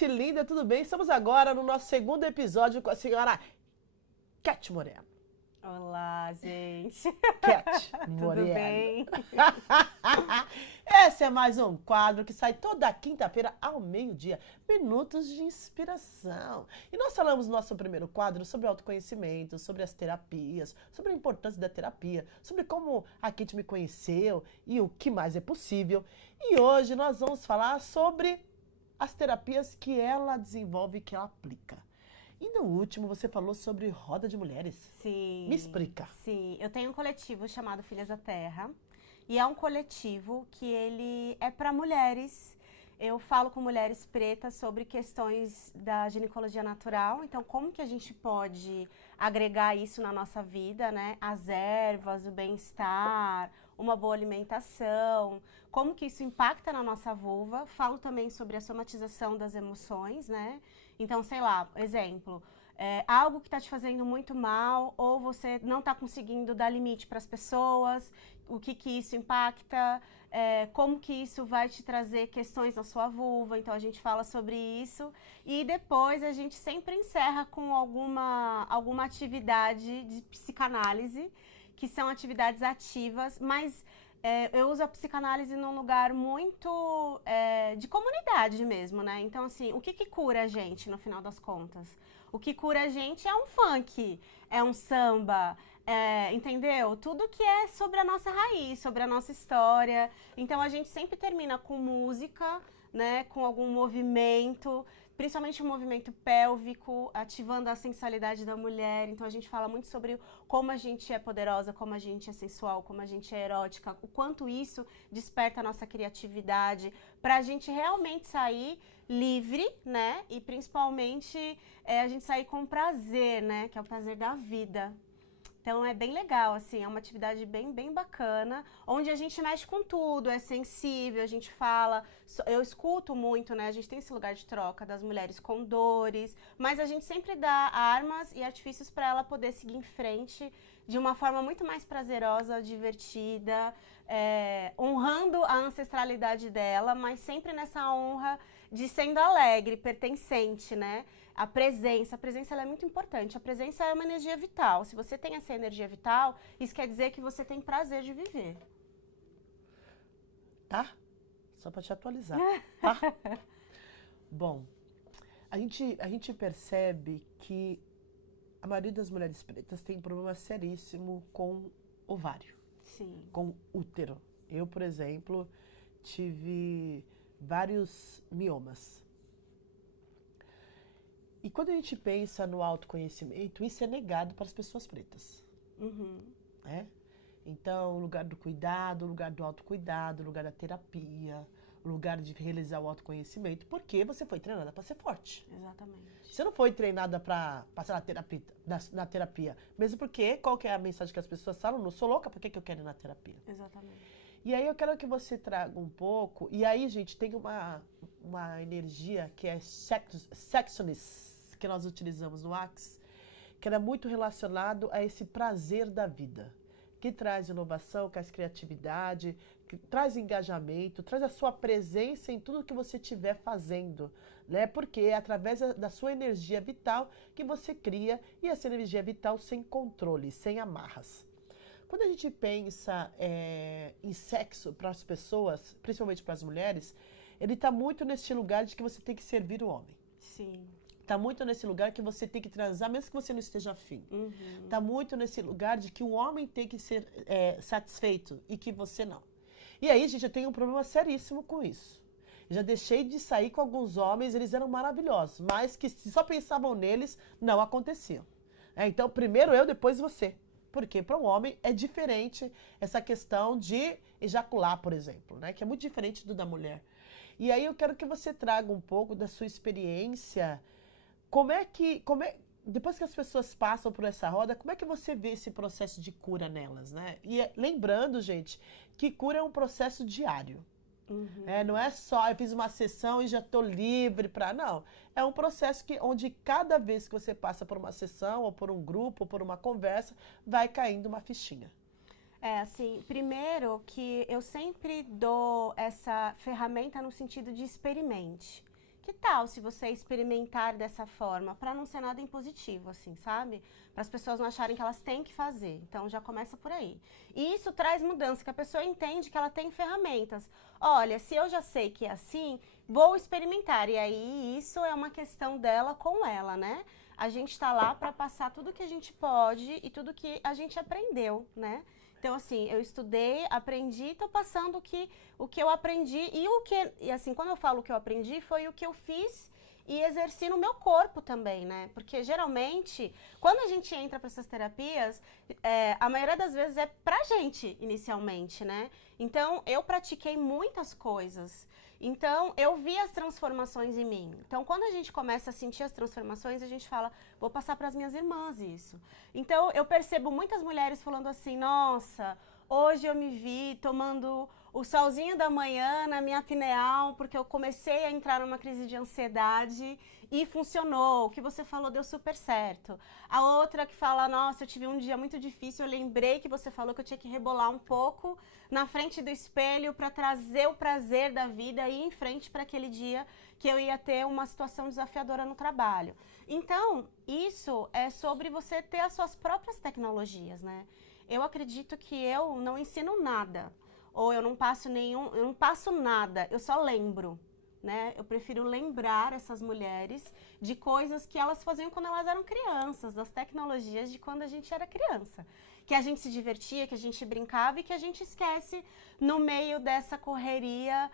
gente linda, tudo bem? Estamos agora no nosso segundo episódio com a senhora Cat Moreno. Olá, gente. Cat Tudo Moreno. bem? Esse é mais um quadro que sai toda quinta-feira ao meio-dia. Minutos de inspiração. E nós falamos no nosso primeiro quadro sobre autoconhecimento, sobre as terapias, sobre a importância da terapia, sobre como a Kate me conheceu e o que mais é possível. E hoje nós vamos falar sobre as terapias que ela desenvolve, que ela aplica. E no último você falou sobre roda de mulheres. Sim. Me explica. Sim, eu tenho um coletivo chamado Filhas da Terra. E é um coletivo que ele é para mulheres. Eu falo com mulheres pretas sobre questões da ginecologia natural. Então, como que a gente pode agregar isso na nossa vida, né? As ervas, o bem-estar, uma boa alimentação, como que isso impacta na nossa vulva. Falo também sobre a somatização das emoções, né? Então, sei lá, exemplo, algo que está te fazendo muito mal ou você não está conseguindo dar limite para as pessoas, o que que isso impacta, como que isso vai te trazer questões na sua vulva. Então, a gente fala sobre isso e depois a gente sempre encerra com alguma atividade de psicanálise, que são atividades ativas, mas eu uso a psicanálise num lugar muito de comunidade mesmo, né? Então, assim, o que que cura a gente, no final das contas? O que cura a gente é um funk, é um samba, entendeu? Tudo que é sobre a nossa raiz, sobre a nossa história. Então, a gente sempre termina com música, né? Com algum movimento, principalmente o movimento pélvico, ativando a sensualidade da mulher. Então, a gente fala muito sobre como a gente é poderosa, como a gente é sensual, como a gente é erótica, o quanto isso desperta a nossa criatividade, para a gente realmente sair livre, né? E principalmente a gente sair com prazer, né? Que é o prazer da vida. Então é bem legal, assim, é uma atividade bem bacana, onde a gente mexe com tudo, é sensível, a gente fala, eu escuto muito, né, a gente tem esse lugar de troca das mulheres com dores, mas a gente sempre dá armas e artifícios para ela poder seguir em frente de uma forma muito mais prazerosa, divertida, honrando a ancestralidade dela, mas sempre nessa honra de sendo alegre, pertencente, né? A presença ela é muito importante. A presença é uma energia vital. Se você tem essa energia vital, isso quer dizer que você tem prazer de viver. Tá? Só para te atualizar, tá? Bom, a gente percebe que a maioria das mulheres pretas tem um problema seríssimo com ovário, Sim. com útero. Eu, por exemplo, tive vários miomas. E quando a gente pensa no autoconhecimento, isso é negado para as pessoas pretas. Uhum. Né? Então, o lugar do cuidado, o lugar do autocuidado, o lugar da terapia, o lugar de realizar o autoconhecimento, porque você foi treinada para ser forte. Exatamente. Você não foi treinada para passar na terapia. Mesmo porque, qual que é a mensagem que as pessoas falam? Não sou louca, por que eu quero ir na terapia? Exatamente. E aí eu quero que você traga um pouco, e aí, gente, tem uma energia que é sexualness, que nós utilizamos no Axe, que era muito relacionado a esse prazer da vida, que traz inovação, traz criatividade, que traz engajamento, traz a sua presença em tudo que você estiver fazendo, né? Porque é através da sua energia vital que você cria, e essa energia vital sem controle, sem amarras. Quando a gente pensa em sexo para as pessoas, principalmente para as mulheres, ele está muito nesse lugar de que você tem que servir o homem. Sim. Está muito nesse lugar que você tem que transar, mesmo que você não esteja afim. Uhum. Está muito nesse lugar de que o homem tem que ser satisfeito e que você não. E aí, gente, eu tenho um problema seríssimo com isso. Eu já deixei de sair com alguns homens, eles eram maravilhosos, mas que se só pensavam neles, não aconteciam. Então, primeiro eu, depois você. Porque para um homem é diferente essa questão de ejacular, por exemplo, né? Que é muito diferente do da mulher. E aí eu quero que você traga um pouco da sua experiência. Depois que as pessoas passam por essa roda, como é que você vê esse processo de cura nelas, né? E lembrando, gente, que cura é um processo diário. Uhum. Não é só eu fiz uma sessão e já estou livre para. Não. É um processo onde cada vez que você passa por uma sessão, ou por um grupo, ou por uma conversa, vai caindo uma fichinha. Assim, primeiro que eu sempre dou essa ferramenta no sentido de experimente. Que tal se você experimentar dessa forma, para não ser nada impositivo, assim, sabe? Para as pessoas não acharem que elas têm que fazer. Então, já começa por aí. E isso traz mudança, que a pessoa entende que ela tem ferramentas. Olha, se eu já sei que é assim, vou experimentar. E aí, isso é uma questão dela com ela, né? A gente está lá para passar tudo que a gente pode e tudo que a gente aprendeu, né? Então, assim, eu estudei, aprendi, tô passando o que eu aprendi e assim, quando eu falo o que eu aprendi, foi o que eu fiz e exerci no meu corpo também, né? Porque, geralmente, quando a gente entra para essas terapias, a maioria das vezes é pra gente, inicialmente, né? Então, eu pratiquei muitas coisas. Então, eu vi as transformações em mim. Então, quando a gente começa a sentir as transformações, a gente fala, vou passar para as minhas irmãs isso. Então, eu percebo muitas mulheres falando assim, nossa, hoje eu me vi tomando o solzinho da manhã na minha pineal, porque eu comecei a entrar numa crise de ansiedade e funcionou. O que você falou deu super certo. A outra que fala, nossa, eu tive um dia muito difícil, eu lembrei que você falou que eu tinha que rebolar um pouco na frente do espelho para trazer o prazer da vida e ir em frente para aquele dia que eu ia ter uma situação desafiadora no trabalho. Então, isso é sobre você ter as suas próprias tecnologias, né? Eu acredito que eu não ensino nada, ou eu não passo nada, eu só lembro, né? Eu prefiro lembrar essas mulheres de coisas que elas faziam quando elas eram crianças, das tecnologias de quando a gente era criança. Que a gente se divertia, que a gente brincava e que a gente esquece no meio dessa correria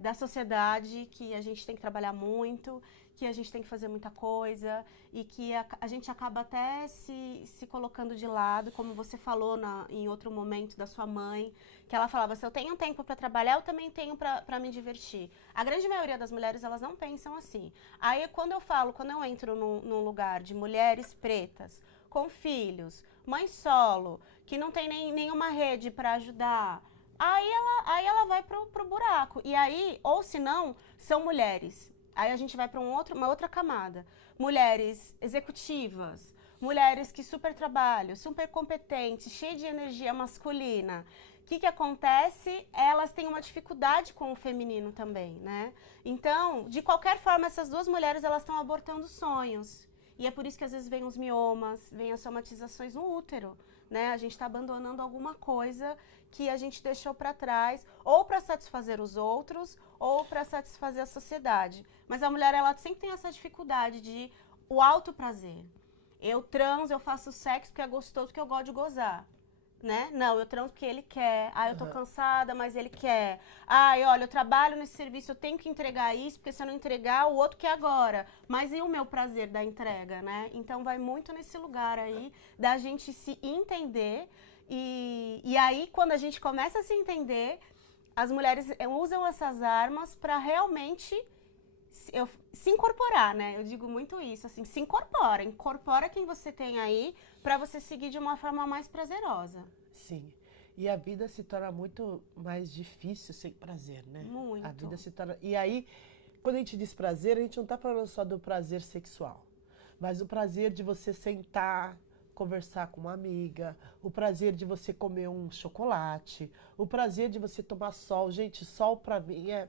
da sociedade, que a gente tem que trabalhar muito, que a gente tem que fazer muita coisa e que a gente acaba até se colocando de lado, como você falou em outro momento da sua mãe, que ela falava, se eu tenho tempo para trabalhar, eu também tenho para me divertir. A grande maioria das mulheres, elas não pensam assim. Aí, quando eu entro num lugar de mulheres pretas, com filhos, mãe solo, que não tem nenhuma rede para ajudar, aí ela vai pro buraco. E aí, ou se não, são mulheres. Aí a gente vai para uma outra camada. Mulheres executivas, mulheres que super trabalham, super competentes, cheias de energia masculina. O que acontece? Elas têm uma dificuldade com o feminino também, né? Então, de qualquer forma, essas duas mulheres, elas estão abortando sonhos. E é por isso que às vezes vem os miomas, vem as somatizações no útero, né? A gente está abandonando alguma coisa que a gente deixou para trás, ou para satisfazer os outros, ou para satisfazer a sociedade. Mas a mulher, ela sempre tem essa dificuldade de o alto prazer. Eu transo, eu faço sexo porque é gostoso, porque eu gosto de gozar. Né? Não, eu transo porque ele quer. Ah, eu tô cansada, mas ele quer. Ai, olha, eu trabalho nesse serviço, eu tenho que entregar isso, porque se eu não entregar, o outro quer agora. Mas e o meu prazer da entrega, né? Então vai muito nesse lugar aí da gente se entender. E aí, quando a gente começa a se entender, as mulheres usam essas armas para realmente se incorporar, né? Eu digo muito isso, assim, se incorpora quem você tem aí para você seguir de uma forma mais prazerosa. Sim. E a vida se torna muito mais difícil sem prazer, né? Muito. A vida se torna... E aí, quando a gente diz prazer, a gente não tá falando só do prazer sexual, mas o prazer de você sentar, conversar com uma amiga, o prazer de você comer um chocolate, o prazer de você tomar sol. Gente, sol pra mim é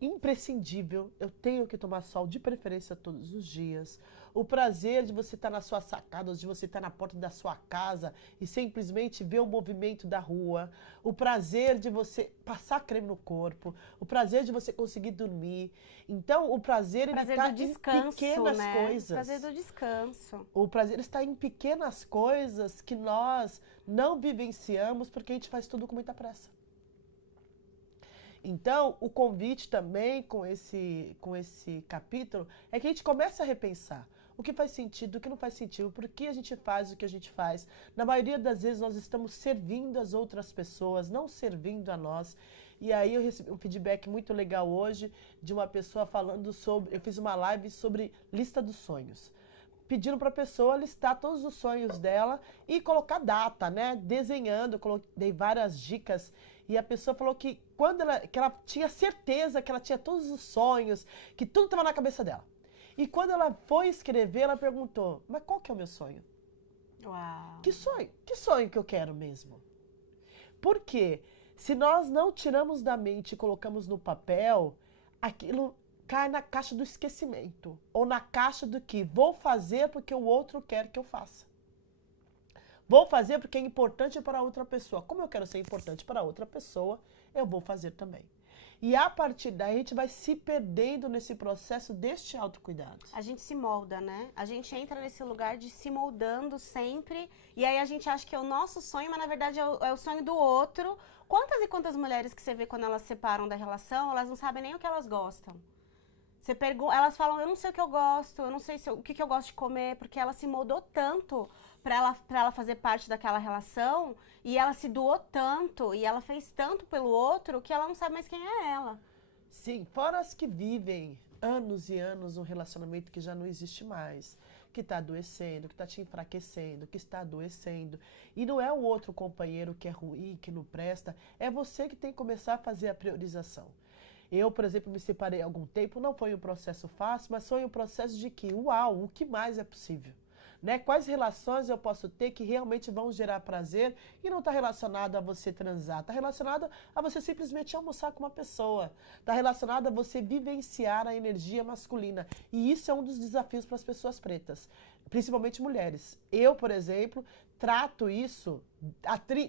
imprescindível, eu tenho que tomar sol de preferência todos os dias. O prazer de você estar na sua sacada, de você estar na porta da sua casa e simplesmente ver o movimento da rua. O prazer de você passar creme no corpo. O prazer de você conseguir dormir. Então, o prazer está em pequenas coisas. O prazer do descanso. O prazer está em pequenas coisas que nós não vivenciamos porque a gente faz tudo com muita pressa. Então, o convite também com esse capítulo é que a gente comece a repensar o que faz sentido, o que não faz sentido, por que a gente faz o que a gente faz. Na maioria das vezes nós estamos servindo as outras pessoas, não servindo a nós. E aí eu recebi um feedback muito legal hoje de uma pessoa falando sobre, eu fiz uma live sobre lista dos sonhos. Pedindo para a pessoa listar todos os sonhos dela e colocar data, né? Desenhando, dei várias dicas. E a pessoa falou que que ela tinha certeza que ela tinha todos os sonhos, que tudo estava na cabeça dela. E quando ela foi escrever, ela perguntou, mas qual que é o meu sonho? Uau. Que sonho? Que sonho que eu quero mesmo? Porque se nós não tiramos da mente e colocamos no papel, aquilo cai na caixa do esquecimento. Ou na caixa do que vou fazer porque o outro quer que eu faça. Vou fazer porque é importante para outra pessoa. Como eu quero ser importante para outra pessoa, eu vou fazer também. E a partir daí a gente vai se perdendo nesse processo deste autocuidado. A gente se molda, né? A gente entra nesse lugar de se moldando sempre. E aí a gente acha que é o nosso sonho, mas na verdade é o sonho do outro. Quantas e quantas mulheres que você vê quando elas se separam da relação, elas não sabem nem o que elas gostam. Elas falam, eu não sei o que eu gosto, eu não sei o que eu gosto de comer, porque ela se moldou tanto pra ela fazer parte daquela relação, e ela se doou tanto, e ela fez tanto pelo outro, que ela não sabe mais quem é ela. Sim, fora as que vivem anos e anos um relacionamento que já não existe mais, que está adoecendo, que está te enfraquecendo, que está adoecendo. E não é o outro companheiro que é ruim, que não presta, é você que tem que começar a fazer a priorização. Eu, por exemplo, me separei há algum tempo, não foi um processo fácil, mas foi um processo de que, uau, o que mais é possível? Né? Quais relações eu posso ter que realmente vão gerar prazer e não está relacionado a você transar, está relacionado a você simplesmente almoçar com uma pessoa, está relacionado a você vivenciar a energia masculina. E isso é um dos desafios para as pessoas pretas, principalmente mulheres. Eu, por exemplo, trato isso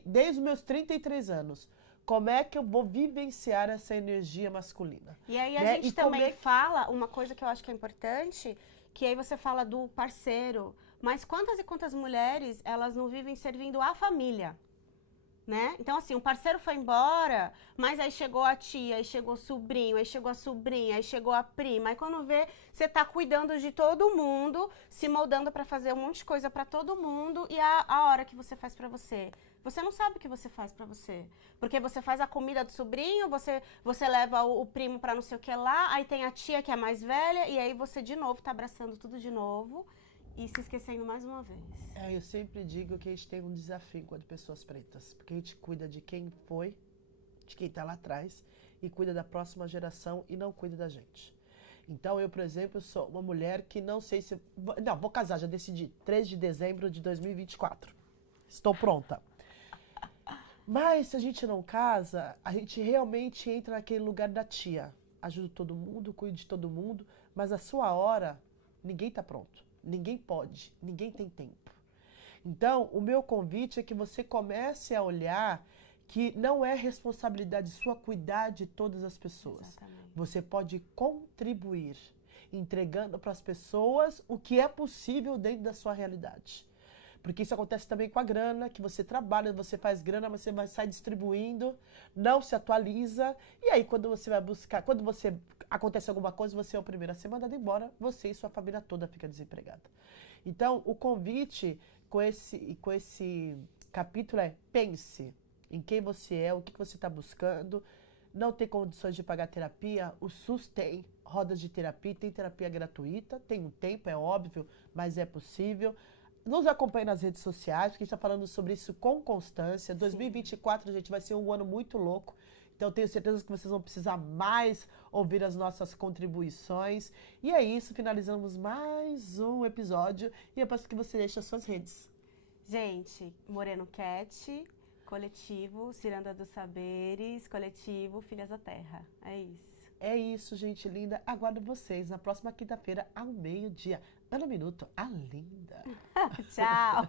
desde os meus 33 anos. Como é que eu vou vivenciar essa energia masculina? E aí a gente também fala uma coisa que eu acho que é importante, que aí você fala do parceiro, mas quantas e quantas mulheres, elas não vivem servindo a família, né? Então assim, o parceiro foi embora, mas aí chegou a tia, aí chegou o sobrinho, aí chegou a sobrinha, aí chegou a prima, aí quando vê, você tá cuidando de todo mundo, se moldando pra fazer um monte de coisa pra todo mundo, e a hora que você faz pra você? Você não sabe o que você faz pra você. Porque você faz a comida do sobrinho, você leva o primo pra não sei o que lá, aí tem a tia que é mais velha, e aí você de novo tá abraçando tudo de novo e se esquecendo mais uma vez. Eu sempre digo que a gente tem um desafio enquanto pessoas pretas, porque a gente cuida de quem foi, de quem tá lá atrás, e cuida da próxima geração e não cuida da gente. Então, eu, por exemplo, sou uma mulher que não sei se... Não, vou casar, já decidi, 3 de dezembro de 2024. Estou pronta. Mas se a gente não casa, a gente realmente entra naquele lugar da tia. Ajuda todo mundo, cuida de todo mundo, mas a sua hora, ninguém tá pronto. Ninguém pode, ninguém tem tempo. Então, o meu convite é que você comece a olhar que não é responsabilidade sua cuidar de todas as pessoas. Exatamente. Você pode contribuir, entregando para as pessoas o que é possível dentro da sua realidade. Porque isso acontece também com a grana, que você trabalha, você faz grana, mas você vai sair distribuindo, não se atualiza. E aí, quando você vai buscar, quando você acontece alguma coisa, você é o primeiro a ser mandado embora, você e sua família toda fica desempregada. Então, o convite com esse capítulo é: pense em quem você é, o que você está buscando. Não tem condições de pagar terapia? O SUS tem rodas de terapia, tem terapia gratuita, tem um tempo, é óbvio, mas é possível. Nos acompanhe nas redes sociais, porque a gente está falando sobre isso com constância. 2024, gente, vai ser um ano muito louco. Então, tenho certeza que vocês vão precisar mais ouvir as nossas contribuições. E é isso, finalizamos mais um episódio. E eu peço que você deixe as suas redes. Gente, Moreno Cat, coletivo Ciranda dos Saberes, coletivo Filhas da Terra. É isso. É isso, gente linda. Aguardo vocês na próxima quinta-feira, ao meio-dia. Ana Minuto, a linda. Tchau.